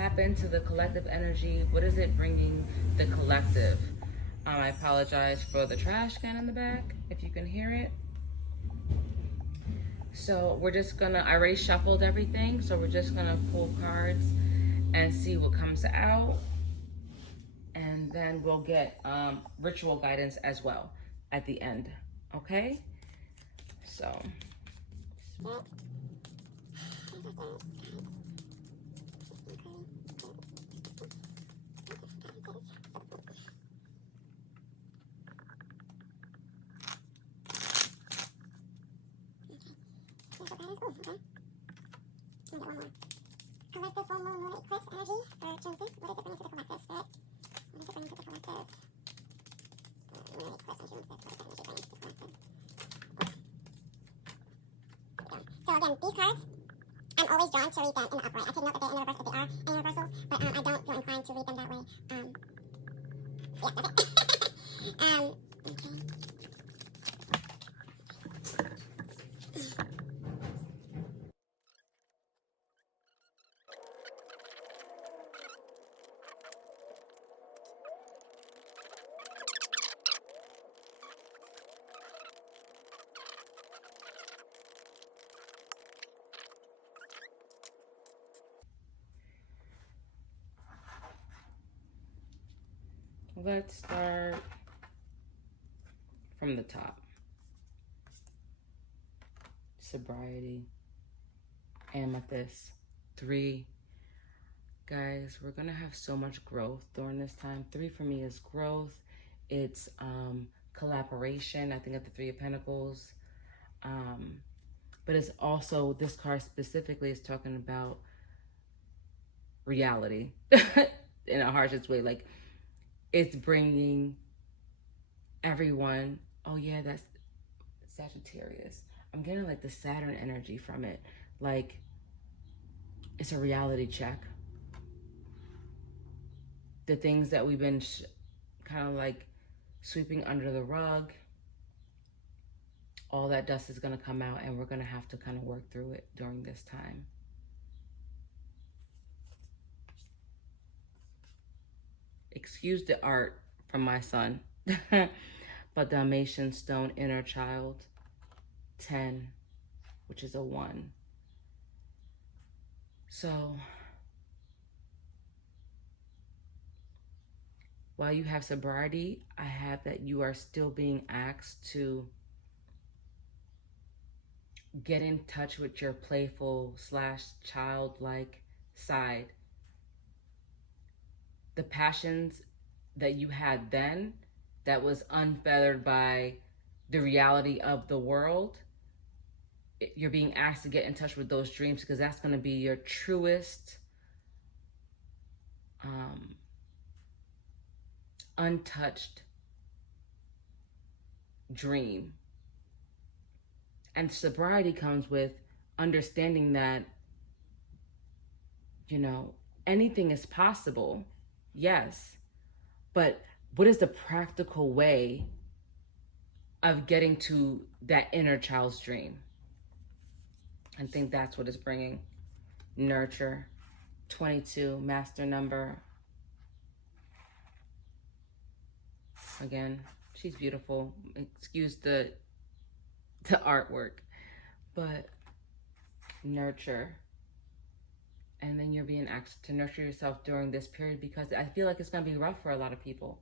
tap into the collective energy. What is it bringing the collective? I apologize for the trash can in the back, if you can hear it. So we're just gonna, I already shuffled everything, so we're just gonna pull cards and see what comes out. And then we'll get ritual guidance as well at the end, okay? So. Collective full moon lunar eclipse energy for June 5th. What is it bringing to the collective, Spirit? What is it bringing to the collective? Lunar eclipse on June 5th. What is that energy bringing to the collective? So again, these cards, I'm always drawn to read them in the upright. I take note that they're in the reverse, that they are in universals, but I don't feel inclined to read them that way. Yeah, that's it. Okay. Let's start from the top. Sobriety, amethyst, 3. Guys, we're gonna have so much growth during this time. 3 for me is growth. It's collaboration. I think of the 3 of Pentacles. But it's also, this card specifically is talking about reality in a harshest way. Like, it's bringing everyone, oh yeah, that's Sagittarius. I'm getting like the Saturn energy from it. Like, it's a reality check. The things that we've been kind of like sweeping under the rug, all that dust is going to come out, and we're going to have to kind of work through it during this time. Excuse the art from my son. But Dalmatian stone, inner child, 10, which is a 1. So while you have sobriety, I have that you are still being asked to get in touch with your playful / childlike side. The passions that you had then, that was unfettered by the reality of the world, you're being asked to get in touch with those dreams, because that's going to be your truest, untouched dream. And sobriety comes with understanding that, you know, anything is possible, yes, but what is the practical way of getting to that inner child's dream? I think that's what it's bringing. Nurture, 22, master number. Again, she's beautiful. Excuse the artwork, but nurture. And then you're being asked to nurture yourself during this period, because I feel like it's going to be rough for a lot of people.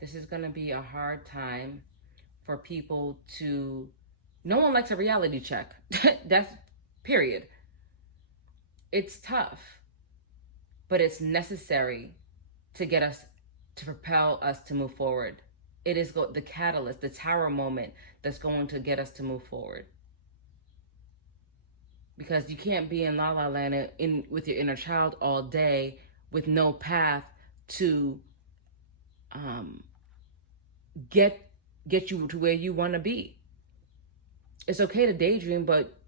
This is going to be a hard time for people to, no one likes a reality check. That's period. It's tough, but it's necessary to get us, to propel us to move forward. It is the catalyst, the tower moment that's going to get us to move forward. Because you can't be in La La Land with your inner child all day with no path to get you to where you want to be. It's okay to daydream, but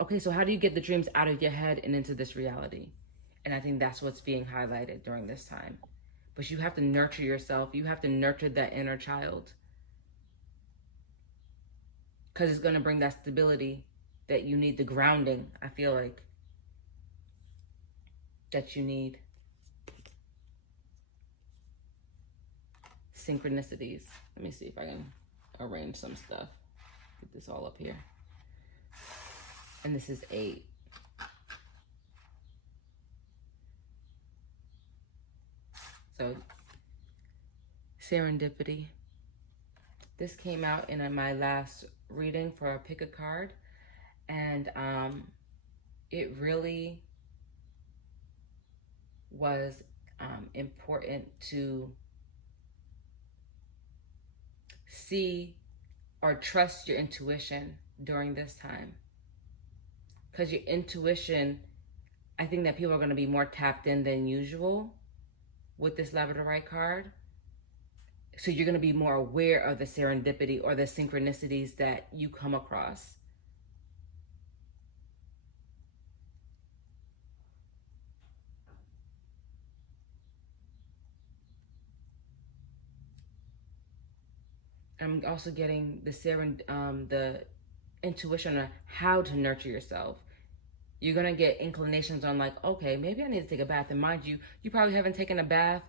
okay, so how do you get the dreams out of your head and into this reality? And I think that's what's being highlighted during this time. But you have to nurture yourself. You have to nurture that inner child, because it's going to bring that stability that you need, the grounding, I feel like, that you need. synchronicities. Let me see if I can arrange some stuff. Get this all up here. And this is 8. So, serendipity. This came out in my last reading for Pick a Card. And it really was important to see or trust your intuition during this time. Because your intuition, I think that people are going to be more tapped in than usual with this Labradorite card. So you're going to be more aware of the serendipity or the synchronicities that you come across. I'm also getting the intuition on how to nurture yourself. You're gonna get inclinations on like, okay, maybe I need to take a bath. And mind you, you probably haven't taken a bath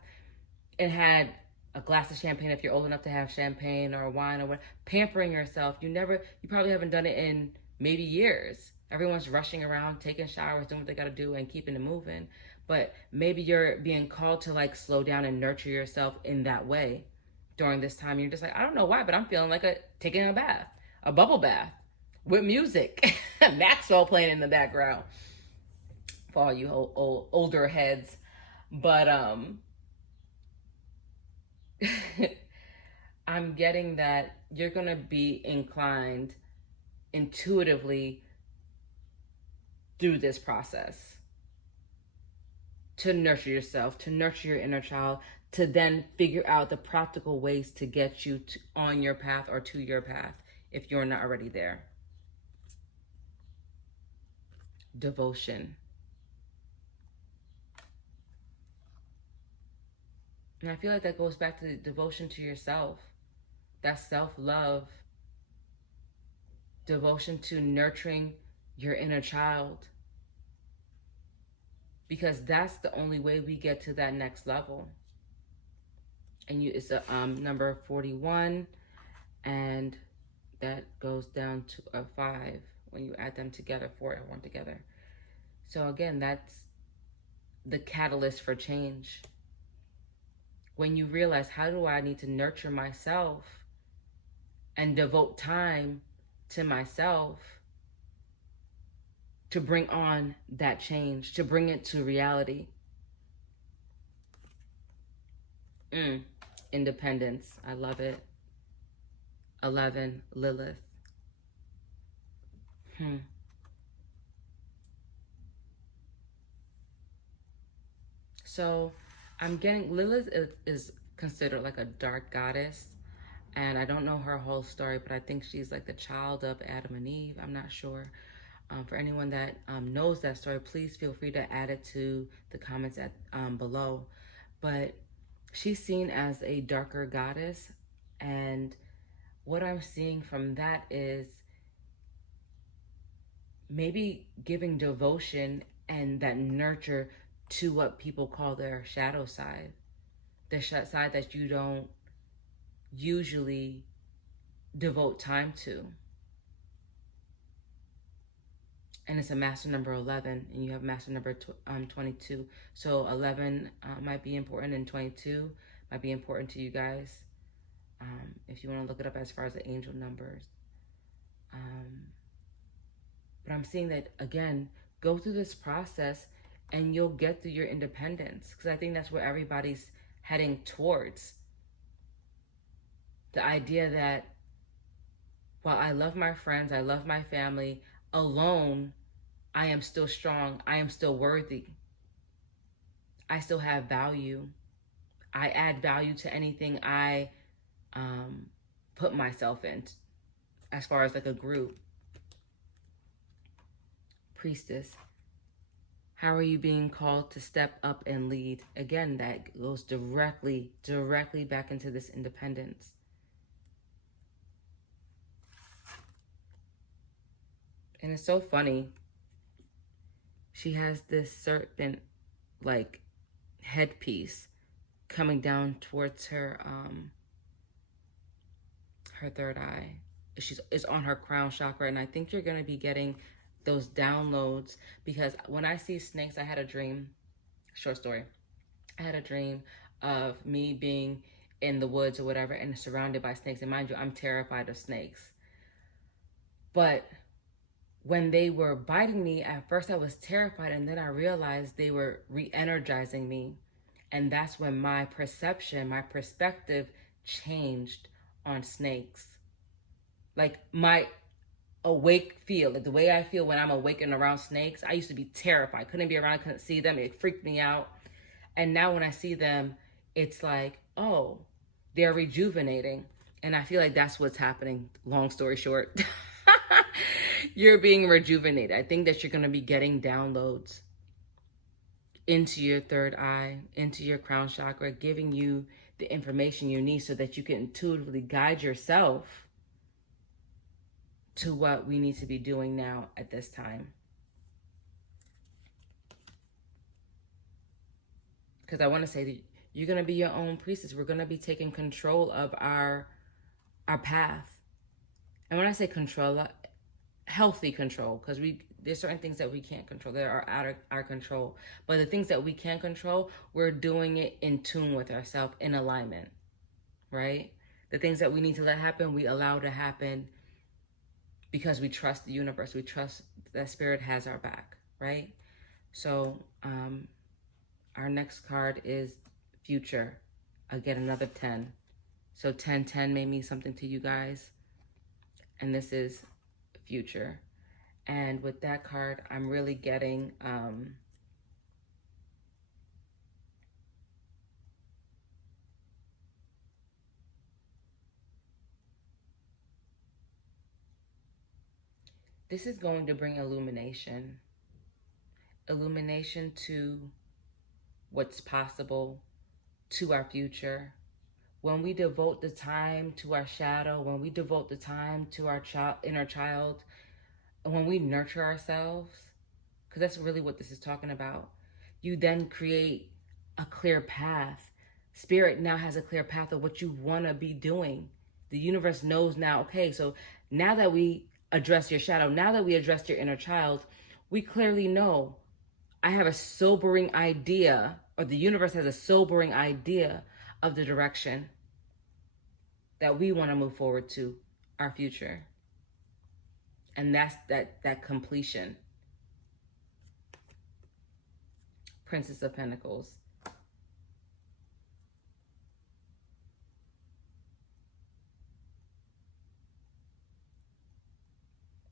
and had a glass of champagne if you're old enough to have champagne or wine or what. Pampering yourself. You probably haven't done it in maybe years. Everyone's rushing around, taking showers, doing what they gotta do and keeping it moving. But maybe you're being called to like slow down and nurture yourself in that way during this time. You're just like, I don't know why, but I'm feeling like taking a bath, a bubble bath with music. Maxwell playing in the background for all you older heads. But I'm getting that you're going to be inclined intuitively through this process to nurture yourself, to nurture your inner child, to then figure out the practical ways to get you on your path or to your path if you're not already there. Devotion. And I feel like that goes back to the devotion to yourself. That self-love. Devotion to nurturing your inner child. Because that's the only way we get to that next level. And it's a number 41, and that goes down to a 5 when you add them together, 4 and 1 together. So again, that's the catalyst for change. When you realize, how do I need to nurture myself and devote time to myself to bring on that change, to bring it to reality. Independence. I love it. 11, Lilith. So I'm getting, Lilith is considered like a dark goddess. And I don't know her whole story, but I think she's like the child of Adam and Eve. I'm not sure. For anyone that knows that story, please feel free to add it to the comments below. But she's seen as a darker goddess. And what I'm seeing from that is maybe giving devotion and that nurture to what people call their shadow side. The side that you don't usually devote time to. And it's a master number 11, and you have master number 22. So 11 might be important, and 22 might be important to you guys. If you want to look it up as far as the angel numbers. But I'm seeing that, again, go through this process and you'll get through your independence. Because I think that's where everybody's heading towards. The idea that while I love my friends, I love my family, alone, I am still strong. I am still worthy. I still have value. I add value to anything I put myself in, as far as like a group. Priestess. How are you being called to step up and lead? Again, that goes directly back into this independence. And it's so funny. She has this serpent like headpiece coming down towards her her third eye. It's on her crown chakra, and I think you're going to be getting those downloads, because when I see snakes, I had a dream, short story. I had a dream of me being in the woods or whatever and surrounded by snakes. And mind you, I'm terrified of snakes. But when they were biting me, at first I was terrified, and then I realized they were re-energizing me. And that's when my perception, my perspective changed on snakes. Like my awake feel, like the way I feel when I'm awake and around snakes, I used to be terrified. Couldn't be around, couldn't see them. It freaked me out. And now when I see them, it's like, oh, they're rejuvenating. And I feel like that's what's happening. Long story short, you're being rejuvenated. I think that you're going to be getting downloads into your third eye, into your crown chakra, giving you the information you need so that you can intuitively guide yourself to what we need to be doing now at this time. Because I want to say that you're going to be your own priestess. We're going to be taking control of our path. And when I say control, healthy control, because there's certain things that we can't control that are out of our control. But the things that we can control, we're doing it in tune with ourselves, in alignment, right? The things that we need to let happen, we allow to happen because we trust the universe. We trust that spirit has our back, right? So our next card is future. Again, another 10. So 1010 may mean something to you guys. And this is future. And with that card, I'm really getting this is going to bring illumination. Illumination to what's possible, to our future. When we devote the time to our shadow, when we devote the time to our inner child, and when we nurture ourselves, because that's really what this is talking about, you then create a clear path. Spirit now has a clear path of what you want to be doing. The universe knows now, okay, so now that we address your shadow, now that we address your inner child, we clearly know I have a sobering idea, or the universe has a sobering idea of the direction that we want to move forward to, our future. And that's that completion. Princess of Pentacles.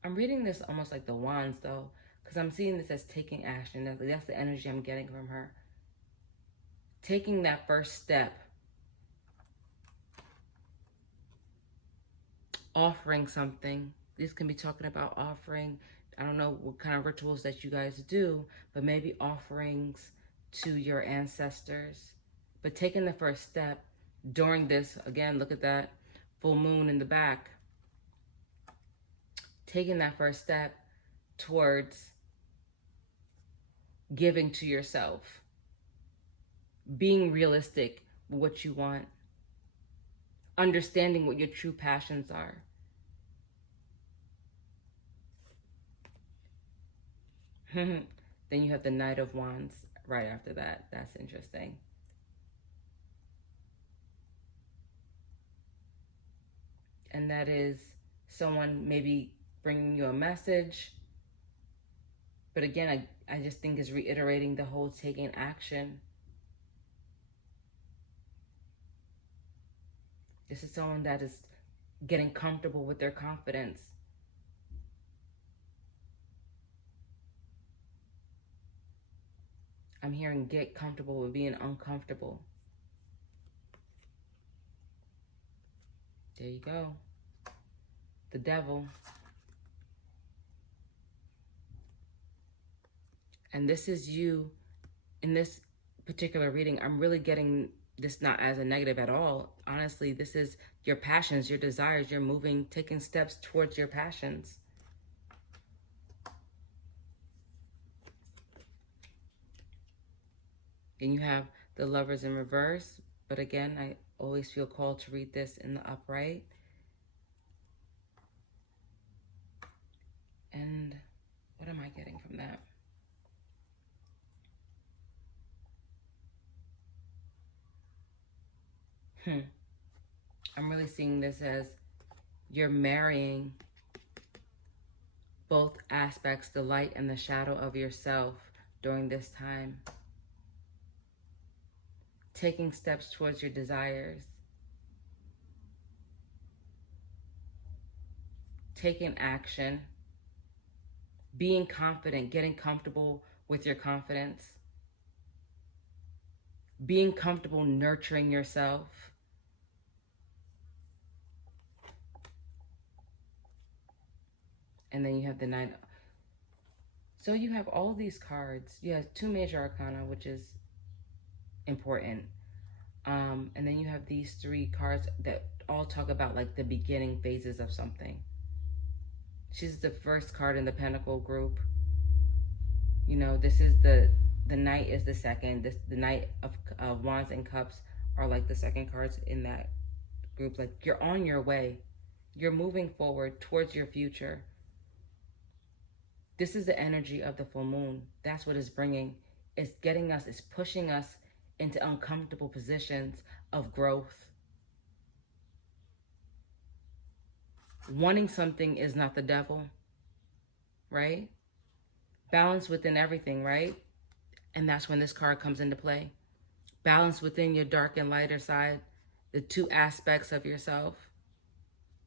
I'm reading this almost like the wands though, because I'm seeing this as taking action. That's the energy I'm getting from her. Taking that first step. Offering something. This can be talking about offering, I don't know what kind of rituals that you guys do, but maybe offerings to your ancestors. But taking the first step during this, again, look at that full moon in the back. Taking that first step towards giving to yourself. Being realistic with what you want. Understanding what your true passions are. Then you have the Knight of Wands right after that. That's interesting. And that is someone maybe bringing you a message. But again, I just think is reiterating the whole taking action. This is someone that is getting comfortable with their confidence. I'm hearing get comfortable with being uncomfortable. There you go. The Devil. And this is you. In this particular reading, I'm really getting this not as a negative at all. Honestly, this is your passions, your desires. You're moving, taking steps towards your passions. And you have the Lovers in reverse. But again, I always feel called to read this in the upright. from that. I'm really seeing this as you're marrying both aspects, the light and the shadow of yourself during this time. Taking steps towards your desires. Taking action. Being confident, getting comfortable with your confidence. Being comfortable nurturing yourself. And then you have the Nine. So you have all these cards. You have 2 major arcana, which is important. And then you have these 3 cards that all talk about like the beginning phases of something. She's the first card in the Pentacle group. You know, this is the Knight is the second. The Knight of Wands and Cups are like the second cards in that group. Like you're on your way. You're moving forward towards your future. This is the energy of the full moon. That's what it's bringing. It's getting us, it's pushing us into uncomfortable positions of growth. Wanting something is not the devil, right? Balance within everything, right? And that's when this card comes into play. Balance within your dark and lighter side, the 2 aspects of yourself.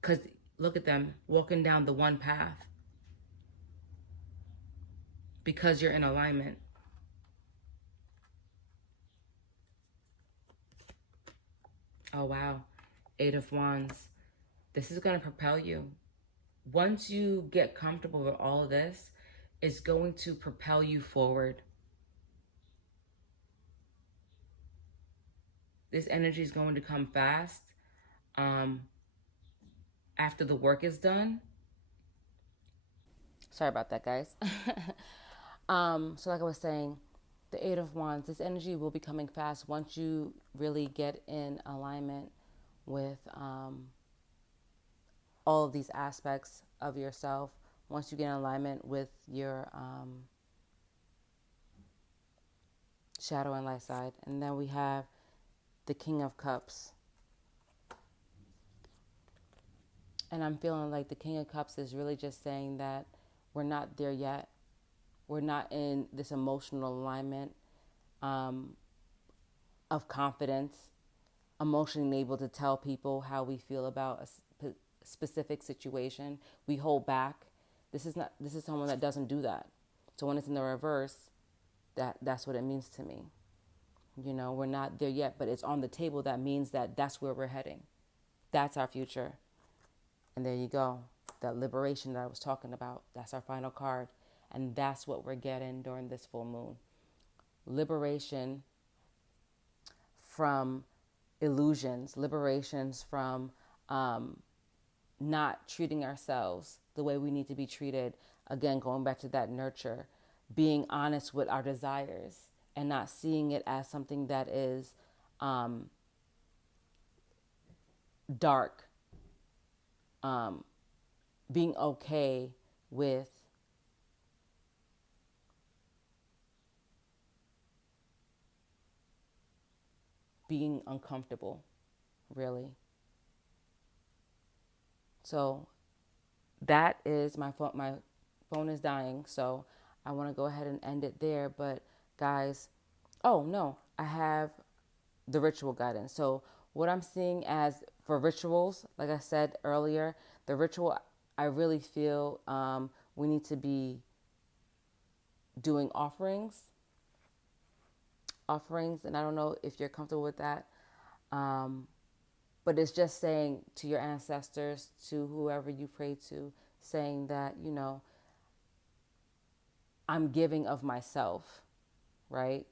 Because look at them walking down the one path. Because you're in alignment. Oh, wow. 8 of Wands. This is going to propel you. Once you get comfortable with all of this, it's going to propel you forward. This energy is going to come fast. After the work is done. Sorry about that, guys. So like I was saying, the 8 of Wands, this energy will be coming fast once you really get in alignment with all of these aspects of yourself. Once you get in alignment with your shadow and light side. And then we have the King of Cups. And I'm feeling like the King of Cups is really just saying that we're not there yet. We're not in this emotional alignment of confidence, emotionally able to tell people how we feel about a specific situation. We hold back. This is someone that doesn't do that. So when it's in the reverse, that's what it means to me. You know, we're not there yet, but it's on the table. That means that that's where we're heading. That's our future. And there you go. That liberation that I was talking about, that's our final card. And that's what we're getting during this full moon. Liberation from illusions, liberations from not treating ourselves the way we need to be treated. Again, going back to that nurture, being honest with our desires and not seeing it as something that is dark. Being okay with being uncomfortable, really. So that is my phone. My phone is dying, so I want to go ahead and end it there. But guys, oh no, I have the ritual guidance. So what I'm seeing as for rituals, like I said earlier, the ritual, I really feel we need to be doing offerings, and I don't know if you're comfortable with that, but it's just saying to your ancestors, to whoever you pray to, saying that, you know, I'm giving of myself, right?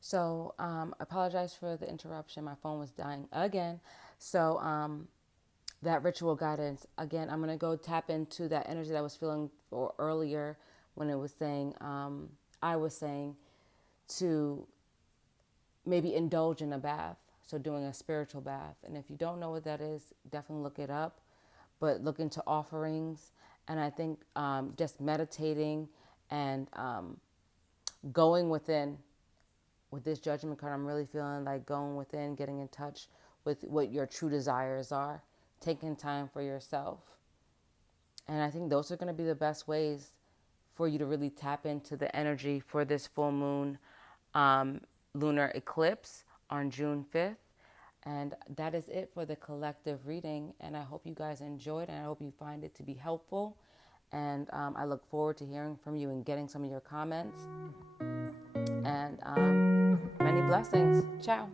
So I apologize for the interruption. My phone was dying again. So that ritual guidance, again, I'm going to go tap into that energy that I was feeling for earlier when it was saying, I was saying to maybe indulge in a bath. So doing a spiritual bath. And if you don't know what that is, definitely look it up. But look into offerings And I think just meditating and going within with this Judgment card, I'm really feeling like going within, getting in touch with what your true desires are, taking time for yourself. And I think those are going to be the best ways for you to really tap into the energy for this full moon lunar eclipse on June 5th. And that is it for the collective reading. And I hope you guys enjoyed, and I hope you find it to be helpful. And I look forward to hearing from you and getting some of your comments. And many blessings. Ciao.